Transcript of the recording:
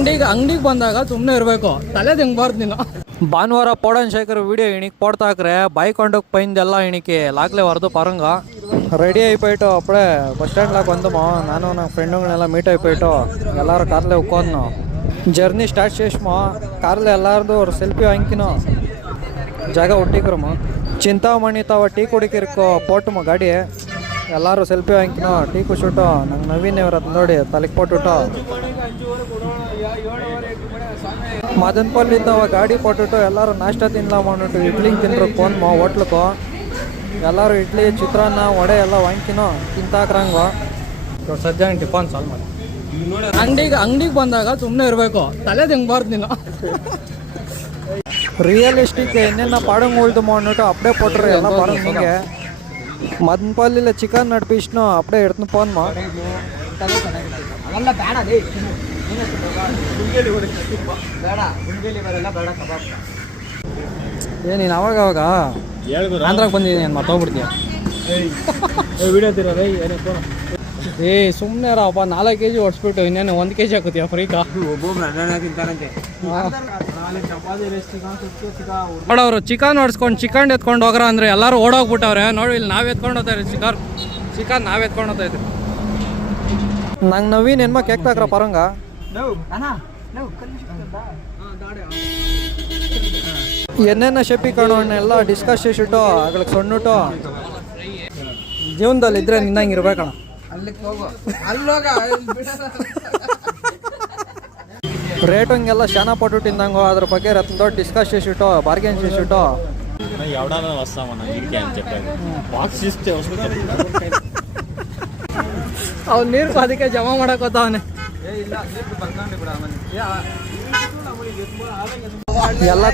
ಅಂಗಡಿಗೆ ಬಂದಾಗ ಸುಮ್ಮನೆ ಇರಬೇಕು, ತಲೆ ತೆಂಗಬಾರ್ದು ನೀನು. ಭಾನುವಾರ ಪೋಡನ್ ಶೇಖರ್ ವಿಡಿಯೋ ಇಣಿಕ್ ಪೋಡ್ತಾಕ್ರೆ ಬೈಕೊಂಡೋಗಿ ಪೈಂದೆಲ್ಲ ಇಣಿಕೆ ಲಾಗ್ಲೇ ಹೊರದು ಪರಂಗ ರೆಡಿ అయిపోయిಟ್ಟು ಅಪ್ಪಳೆ ಬಸ್ ಸ್ಟ್ಯಾಂಡ್ಲಾಗ ಬಂದಮೋ. ನಾನು ನಮ್ಮ ಫ್ರೆಂಡುಗಳನ್ನೆಲ್ಲ ಮೀಟ್ అయిపోయిಟ್ಟು ಎಲ್ಲರೂ ಕಾರ್ಲೆ ಉಕ್ಕೋದ್ನು. ಜರ್ನಿ ಸ್ಟಾರ್ಟ್ చేసిమో ಕಾರ್ಲೆ ಎಲ್ಲಾರ್ದು ಅವ್ರು ಸೆಲ್ಫಿ ಅಂಕಿನೋ ಜಾಗ ಒಟ್ಟಿಕ್ರಮ ಚಿಂತಾಮಣಿ ತಾವ ಟೀ ಕುಡಿಕಿರ್ಕೋ ಪೋಟು ಗಾಡಿ ಎಲ್ಲರೂ ಸೆಲ್ಫಿ ಅಂಕಿನೋ ಟೀ ಕುಡಿಸ್ಬಿಟ್ಟು ನಂಗೆ ನವೀನ್ ಇವ್ರದ್ದು ನೋಡಿ ತಲೆಗೆ ಪೋಟ್ಬಿಟ್ಟು ಮದನಪಲ್ಲಿಂದ ಗಾಡಿ ಕೊಟ್ಬಿಟ್ಟು ಎಲ್ಲರೂ ನಾಷ್ಟ ತಿನ್ನಲ ಮಾಡ್ಬಿಟ್ಟು ಇಡ್ಲಿ ತಿನ್ರು ಫೋನ್ಮೋ ಹೋಟ್ಲಕ್ಕೋ ಎಲ್ಲರೂ ಇಡ್ಲಿ ಚಿತ್ರಾನ್ನ ವಡೆ ಎಲ್ಲ ವಾಂಕಿನೋ ತಿಂತಾಕ್ರಂಗೋ ಸದ್ಯ ಟಿಫನ್ ಸಾಲ್ವ್ ಮಾಡಿ. ಅಂಗಡಿಗೆ ಬಂದಾಗ ಸುಮ್ಮನೆ ಇರಬೇಕು, ತಲೆ ತೆಂಗಬಾರ್ದು ನೀನು. ರಿಯಲಿಸ್ಟಿಕ್ ಇನ್ನೇನ ಪಾಡಂಗ್ ಉಳ್ದು ಮಾಡ್ಬಿಟ್ಟು ಅಪ್ಡೇ ಕೊಟ್ರು ಎಲ್ಲ ಪಾಡಂಗೆ. ಮದನಪಲ್ಲಿಲ್ಲ ಚಿಕನ್ ನಡ್ಪಿಸ್ನು ಅಪ್ಡೇ ಇಡ್ತೀನಿ ಫೋನ್ ಮಾ. ನೀನು ಅವಾಗ ಆಂಧ್ರಾಗ ಬಂದಿದ್ದೀನಿ ನಾನು ಮತ್ತೋಗ್ಬಿಡ್ತೀಯ. ಸುಮ್ಮನೆ ಅಪ್ಪ 4 kg ಹೊಡ್ಸ್ಬಿಟ್ಟು ಇನ್ನೇನು 1 kg ಹಾಕುತ್ತೀಯ ಫ್ರೀಕಾ. ನೋಡೋರು ಚಿಕನ್ ಹೊಡ್ಸ್ಕೊಂಡು ಚಿಕನ್ ಎತ್ಕೊಂಡು ಹೋಗ್ರ ಅಂದ್ರೆ ಎಲ್ಲರೂ ಓಡೋಗ್ಬಿಟ್ಟವ್ರೆ. ನೋಡಿ ಇಲ್ಲಿ ನಾವ್ ಎತ್ಕೊಂಡು ಹೋಗ್ತಾ ಇದ್ರಿ ಚಿಕನ್ ನಾವ್ ಎತ್ಕೊಂಡು ಹೋಗ್ತಾ ಇದ್ರಿ. ನಂಗೆ ನವೀನ್ ಹೆಣ್ಮ ಕೇಕ್ ತಾಕ್ರ ಪರಂಗ ಎನ್ನೆನ್ನ ಶೆಪ್ಪಿ ಕಾಣೋಣ್ಣೆಲ್ಲ ಡಿಸ್ಕಸ್ చేసిಟ್ಟು ಅಗ್ಲಕ್ಕೆ ಸೊಣ್ಣುಟ್ಟು ಜೀವನದಲ್ಲಿ ಇದ್ರೆ ನಿನ್ನಂಗೆ ಇರ್ಬೇಕಣ. ರೇಟ್ ಹಂಗೆಲ್ಲ ಶಾನ ಪಟ್ಟು ತಿಂದಂಗೋ ಅದ್ರ ಬಗ್ಗೆ రతంతో డిస్కస్ చేసిಟ್ಟು బార్గెన్ చేసిಟ್ಟು ఎవడన్నా వస్తామన్నా ఇంటికి అని చెప్పారు. బాక్స్ ఇస్తే ಅವ್ನು ನೀರು ಅದಕ್ಕೆ ಜಮಾ ಮಾಡಕ್ ಹೋಗ್ತಾವನೆ. ಎಲ್ಲ